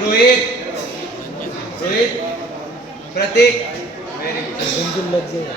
Rohit Rohit Prateek very good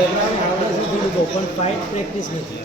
programme how does do open fight practice નથી